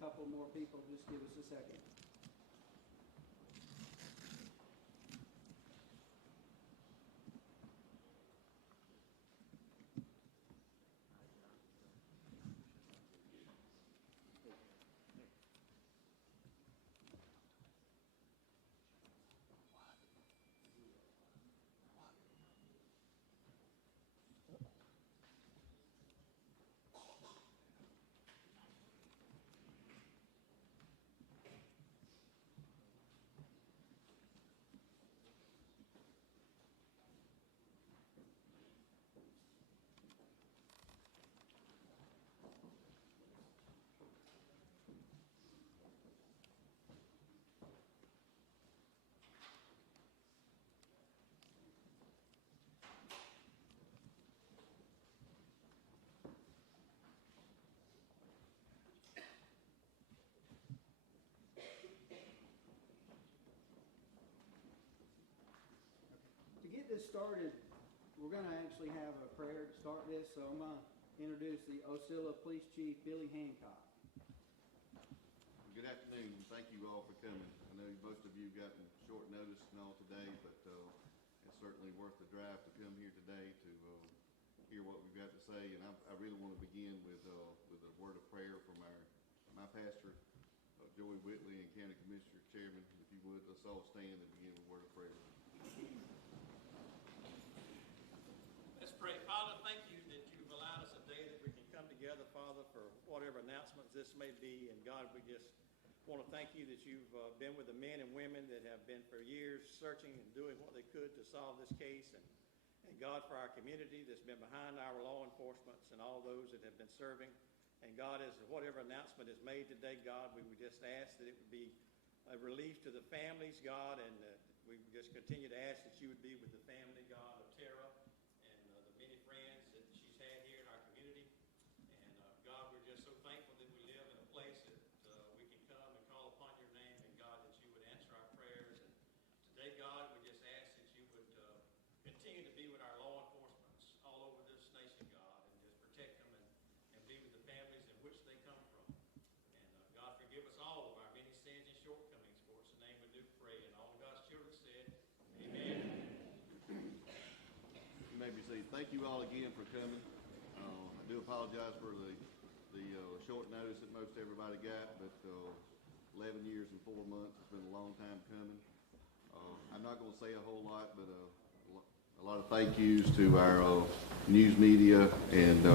couple more people. Just give us a second. To get this started, we're going to actually have a prayer to start this, so I'm going to introduce the Osceola Police Chief, Billy Hancock. Good afternoon, and thank you all for coming. I know most of you gotten short notice and all today, but it's certainly worth the drive to come here today to hear what we've got to say. And I really want to begin with a word of prayer from my pastor, Joey Whitley, and County Commissioner Chairman. If you would, let's all stand and begin with a word of prayer. Let's pray. Father, thank you that you've allowed us a day that we can come together, Father, for whatever announcements this may be. And God, we just want to thank you that you've been with the men and women that have been for years searching and doing what they could to solve this case. And God, for our community that's been behind our law enforcement and all those that have been serving. And God, as whatever announcement is made today, God, we would just ask that it would be a relief to the families, God, and we would just continue to ask that you would be with the family, God, of Tara and the many friends that she's had here in our community. And God, we're just so thankful that we live in a place that we can come and call upon your name, and God, that you would answer our prayers. And today, God, we just ask that you would continue to be with our law enforcement all over this nation, God, and just protect them and be with the families in which they come from. And God, forgive us all of our many sins and shortcomings. For it's the name we do pray. And all of God's children said, amen. You may be seated. Thank you all again for coming. I do apologize for the short notice that most everybody got, but 11 years and 4 months has been a long time coming. I'm not going to say a whole lot, but a lot of thank yous to our news media and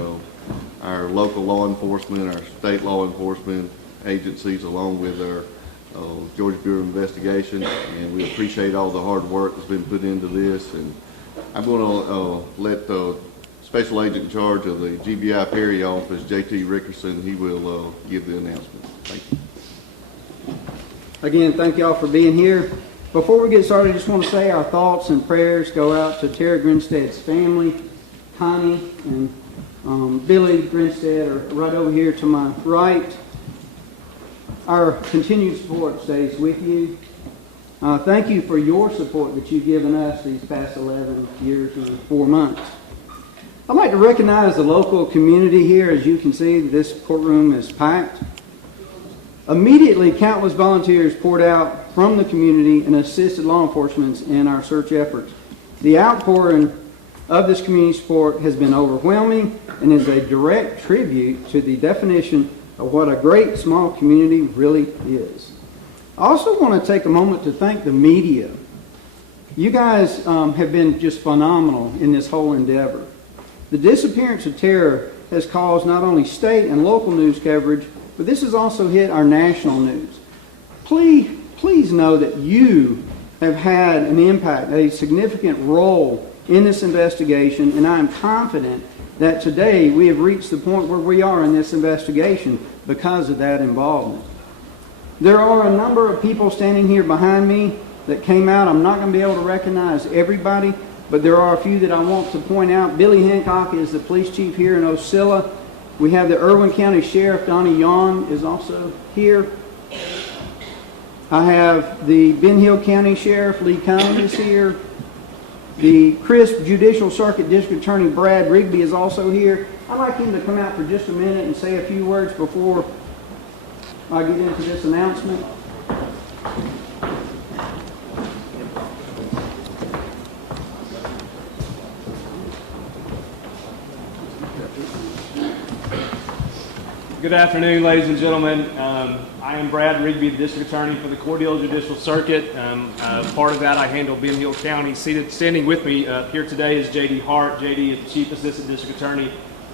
our local law enforcement, our state law enforcement agencies, along with our Georgia Bureau of Investigation, and we appreciate all the hard work that's been put into this. And I'm going to let the Special Agent in charge of the GBI Perry office, J.T. Rickerson, he will give the announcement. Thank you. Again, thank y'all for being here. Before we get started, I just want to say our thoughts and prayers go out to Tara Grinstead's family. Connie and Billy Grinstead are right over here to my right. Our continued support stays with you. Thank you for your support that you've given us these past 11 years and 4 months. I'd like to recognize the local community here. As you can see, this courtroom is packed. Immediately, countless volunteers poured out from the community and assisted law enforcement in our search efforts. The outpouring of this community support has been overwhelming and is a direct tribute to the definition of what a great small community really is. I also want to take a moment to thank the media. You guys have been just phenomenal in this whole endeavor. The disappearance of Tara has caused not only state and local news coverage, but this has also hit our national news. Please know that you have had an impact, a significant role in this investigation, and I am confident that today we have reached the point where we are in this investigation because of that involvement. There are a number of people standing here behind me that came out. I'm not going to be able to recognize everybody, but there are a few that I want to point out. Billy Hancock is the police chief here in Osceola. We have the Irwin County Sheriff, Donnie Yawn, is also here. I have the Ben Hill County Sheriff, Lee Cohn, is here. The Crisp Judicial Circuit District Attorney, Brad Rigby, is also here. I'd like him to come out for just a minute and say a few words before I get into this announcement. Good afternoon, ladies and gentlemen. I am Brad Rigby, the District Attorney for the Cordele Judicial Circuit. Part of that, I handle Ben Hill County. Standing with me here today is J.D. Hart. J.D. is the Chief Assistant District Attorney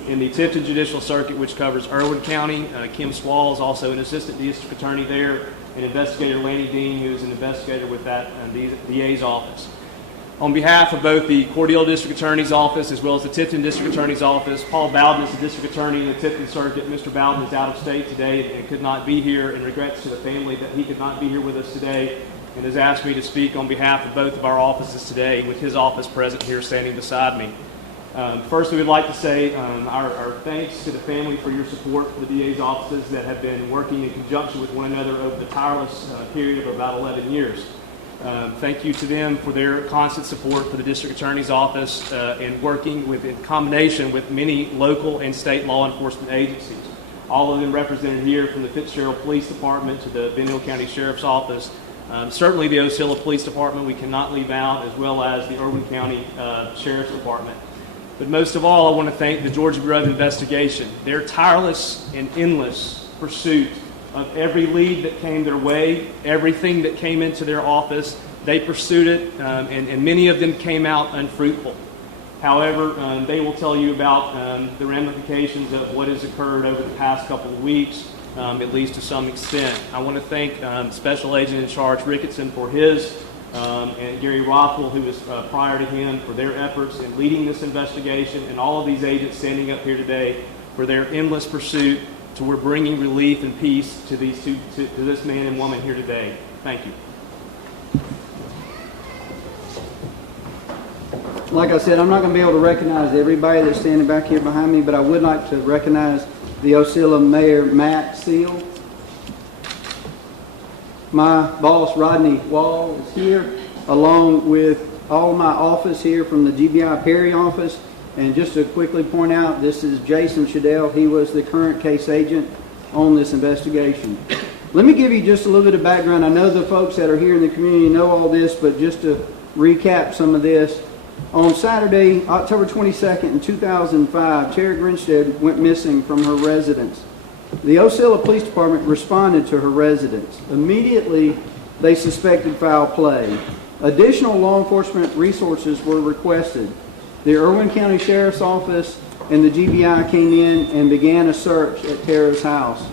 in the Tifton Judicial Circuit, which covers Irwin County. Kim Swall is also an Assistant District Attorney there, and Investigator Lanny Dean, who is an investigator with that DA's office. On behalf of both the Cordele District Attorney's Office as well as the Tifton District Attorney's Office, Paul Bowden is the District Attorney in the Tifton Circuit. Mr. Bowden is out of state today and could not be here, and regrets to the family that he could not be here with us today, and has asked me to speak on behalf of both of our offices today, with his office present here standing beside me. First, we would like to say our thanks to the family for your support for the DA's offices that have been working in conjunction with one another over the tireless period of about 11 years. Thank you to them for their constant support for the District Attorney's Office and working in combination with many local and state law enforcement agencies. All of them represented here, from the Fitzgerald Police Department to the Ben Hill County Sheriff's Office. Certainly the Osceola Police Department we cannot leave out, as well as the Irwin County Sheriff's Department. But most of all, I want to thank the Georgia Bureau of Investigation. Their tireless and endless pursuit of every lead that came their way, everything that came into their office, they pursued it, and many of them came out unfruitful. However, they will tell you about the ramifications of what has occurred over the past couple of weeks, at least to some extent. I want to thank Special Agent in Charge Ricketson for his, and Gary Rothwell, who was prior to him, for their efforts in leading this investigation, and all of these agents standing up here today for their endless pursuit to we're bringing relief and peace to these to this man and woman here today. Thank you. Like I said, I'm not going to be able to recognize everybody that's standing back here behind me, but I would like to recognize the Osceola Mayor, Matt Seal. My boss, Rodney Wall, is here, along with all of my office here from the GBI Perry office. And just to quickly point out, this is Jason Shadell. He was the current case agent on this investigation. Let me give you just a little bit of background. I know the folks that are here in the community know all this, but just to recap some of this. On Saturday, October 22nd in 2005, Tara Grinstead went missing from her residence. The Osceola Police Department responded to her residence. Immediately, they suspected foul play. Additional law enforcement resources were requested. The Irwin County Sheriff's Office and the GBI came in and began a search at Tara's house.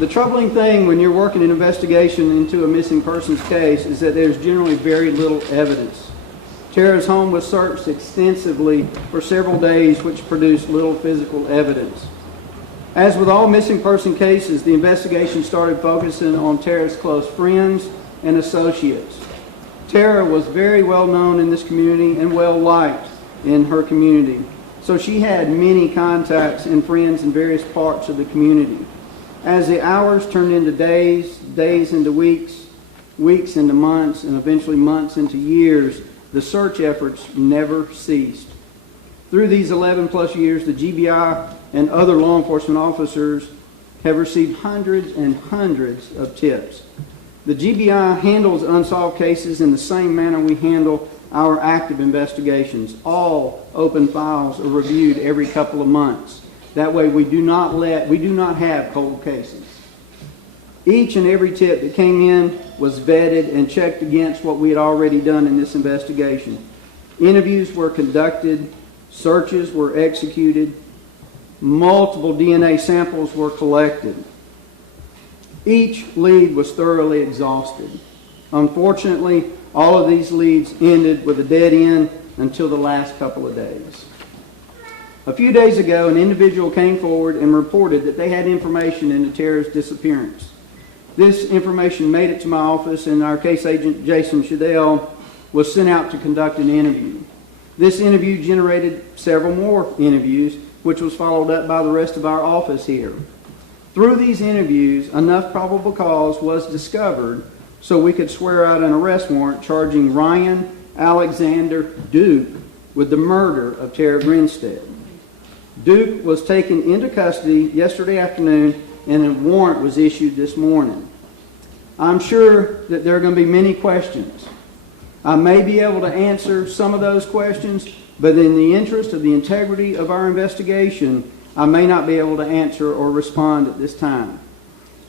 The troubling thing when you're working an investigation into a missing persons case is that there's generally very little evidence. Tara's home was searched extensively for several days, which produced little physical evidence. As with all missing person cases, the investigation started focusing on Tara's close friends and associates. Tara was very well known in this community and well liked in her community. So she had many contacts and friends in various parts of the community. As the hours turned into days, days into weeks, weeks into months, and eventually months into years, the search efforts never ceased. Through these 11 plus years, the GBI and other law enforcement officers have received hundreds and hundreds of tips. The GBI handles unsolved cases in the same manner we handle our active investigations. All open files are reviewed every couple of months. That way we do not have cold cases. Each and every tip that came in was vetted and checked against what we had already done in this investigation. Interviews were conducted, searches were executed, multiple DNA samples were collected. Each lead was thoroughly exhausted. Unfortunately, all of these leads ended with a dead end until the last couple of days. A few days ago, an individual came forward and reported that they had information into Tara's disappearance. This information made it to my office, and our case agent, Jason Shadell, was sent out to conduct an interview. This interview generated several more interviews, which was followed up by the rest of our office here. Through these interviews, enough probable cause was discovered so we could swear out an arrest warrant charging Ryan Alexander Duke with the murder of Tara Grinstead. Duke was taken into custody yesterday afternoon and a warrant was issued this morning. I'm sure that there are going to be many questions. I may be able to answer some of those questions, but in the interest of the integrity of our investigation, I may not be able to answer or respond at this time.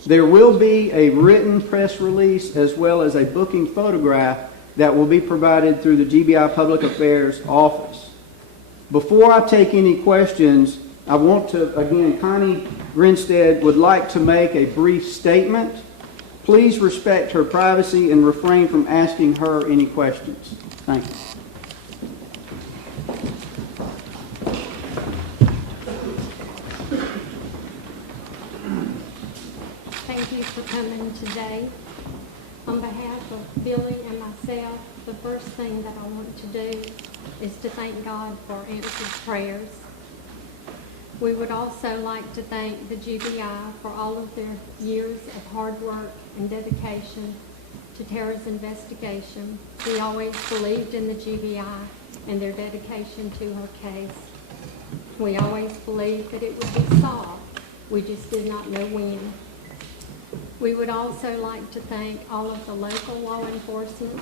There will be a written press release as well as a booking photograph that will be provided through the GBI Public Affairs office. Before I take any questions, I want to, again, Connie Grinstead would like to make a brief statement. Please respect her privacy and refrain from asking her any questions. Thank you. Thank you for coming today. On behalf of Billy and myself, the first thing that I want to do is to thank God for answered prayers. We would also like to thank the GBI for all of their years of hard work and dedication to Tara's investigation. We always believed in the GBI and their dedication to her case. We always believed that it would be solved. We just did not know when. We would also like to thank all of the local law enforcement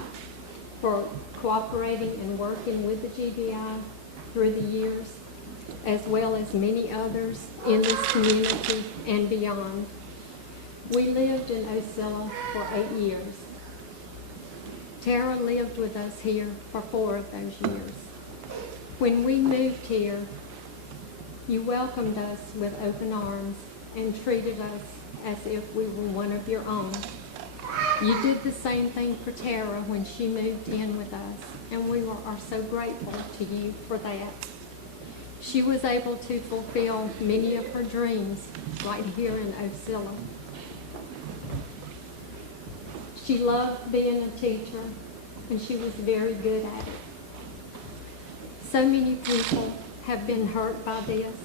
for cooperating and working with the GBI through the years, as well as many others in this community and beyond. We lived in Ocilla for 8 years. Tara lived with us here for 4 of those years. When we moved here, you welcomed us with open arms and treated us as if we were one of your own. You did the same thing for Tara when she moved in with us, and we are so grateful to you for that. She was able to fulfill many of her dreams right here in Ocilla. She loved being a teacher, and she was very good at it. So many people have been hurt by this.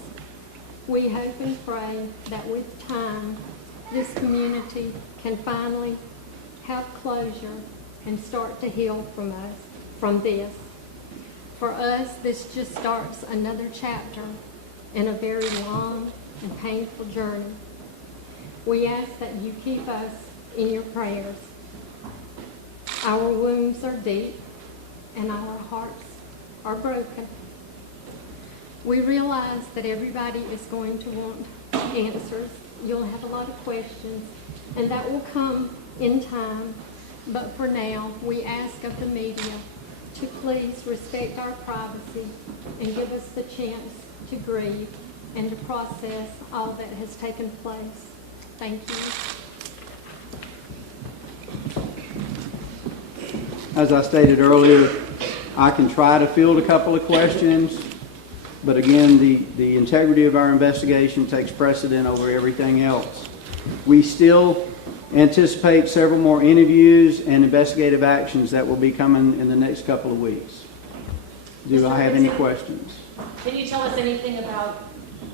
We hope and pray that with time, this community can finally have closure and start to heal from this. For us, this just starts another chapter in a very long and painful journey. We ask that you keep us in your prayers. Our wounds are deep and our hearts are broken. We realize that everybody is going to want answers. You'll have a lot of questions, and that will come in time. But for now, we ask of the media to please respect our privacy and give us the chance to grieve and to process all that has taken place. Thank you. As I stated earlier, I can try to field a couple of questions, but again, the integrity of our investigation takes precedent over everything else. We still anticipate several more interviews and investigative actions that will be coming in the next couple of weeks. Do I have any questions? Can you tell us anything about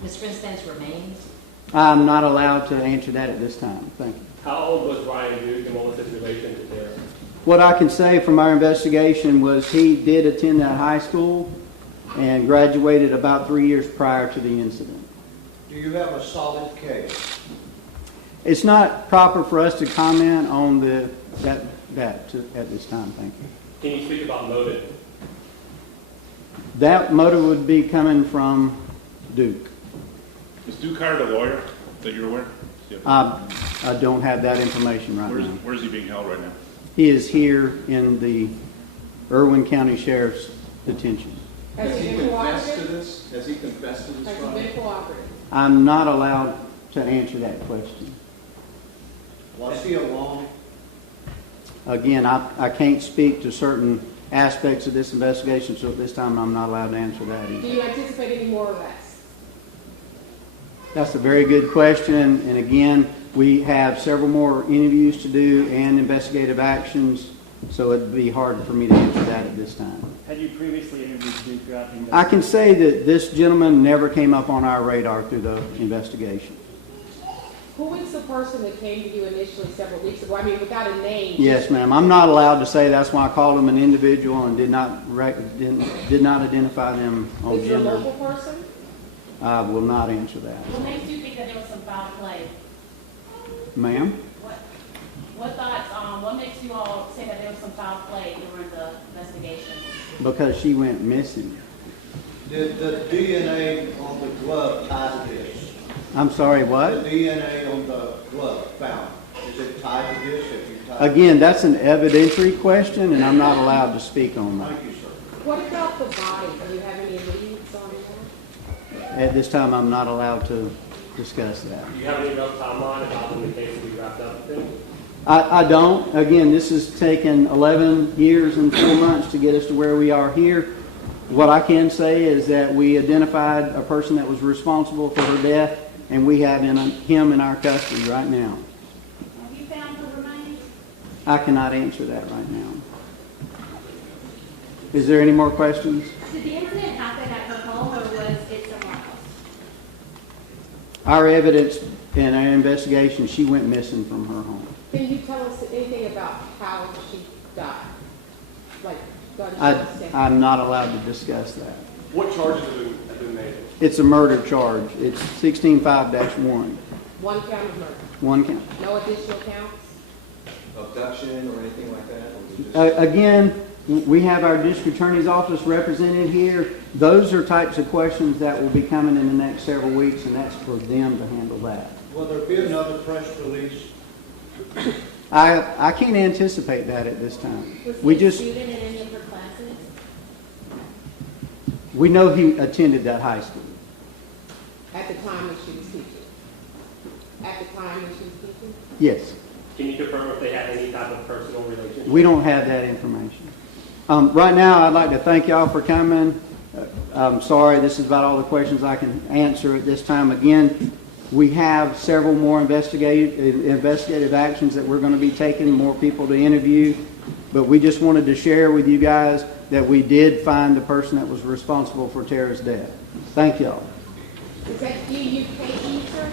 Ms. Grinstead's remains? I'm not allowed to answer that at this time. Thank you. How old was Ryan Duke and what was his relation to Tara? What I can say from our investigation was he did attend that high school and graduated about 3 years prior to the incident. Do you have a solid case? It's not proper for us to comment on that at this time. Thank you. Can you speak about motive? That motive would be coming from Duke. Is Duke hired a lawyer that you're aware? I don't have that information right now. Where is he being held right now? He is here in the Irwin County Sheriff's detention. Has he confessed cooperative? to this? Has he confessed to this Has he crime? been cooperative? I'm not allowed to answer that question. Was he alone? Again, I can't speak to certain aspects of this investigation, so at this time I'm not allowed to answer that Do either. you anticipate any more arrests? That's a very good question, and again, we have several more interviews to do and investigative actions, so it'd be hard for me to answer that at this time. Had you previously interviewed Duke throughout the investigation? I can say that this gentleman never came up on our radar through the investigation. Who is the person that came to you initially several weeks ago? I mean, without a name. Yes, ma'am. I'm not allowed to say. That's why I called him an individual and did not identify them on Is it a gender. local person? I will not answer that. What makes you think that there was some foul play? Ma'am? What thoughts, what makes you all say that there was some foul play during the investigation? Because she went missing. Did the DNA on the glove tie to this? I'm sorry, The what? DNA on the glove found, is it tied to this? If you tied Again, that's an evidentiary question, and I'm not allowed to speak on that. Thank you, sir. What about the body? Do you have any leads on that? At this time, I'm not allowed to discuss that. Do you have any rough timeline about when the case will be wrapped up with them? I don't. Again, this has taken 11 years and 4 months to get us to where we are here. What I can say is that we identified a person that was responsible for her death, and we have him in our custody right now. Have you found the remains? I cannot answer that right now. Is there any more questions? Did the incident happen at her home or was it somewhere else? Our evidence in our investigation, she went missing from her home. Can you tell us anything about how she died? Like gunshots? I'm not allowed to discuss that. What charges have been made? It's a murder charge. It's 16-5-1. One count of murder? One count. No additional counts? Abduction or anything like that? Or was it just Again, we have our district attorney's office represented here. Those are types of questions that will be coming in the next several weeks, and that's for them to handle that. Will there be another press release? I can't anticipate that at this time. Was We he a just, student in any of her classes? we know he attended that high school. At the time that she was teaching? At the time that she was teaching? Yes. Can you confirm if they had any type of personal relationship? We don't have that information. Right now, I'd like to thank y'all for coming. I'm sorry, this is about all the questions I can answer at this time. Again, we have several more investigative actions that we're going to be taking, more people to interview. But we just wanted to share with you guys that we did find the person that was responsible for Tara's death. Thank y'all. Is that DUKE, sir?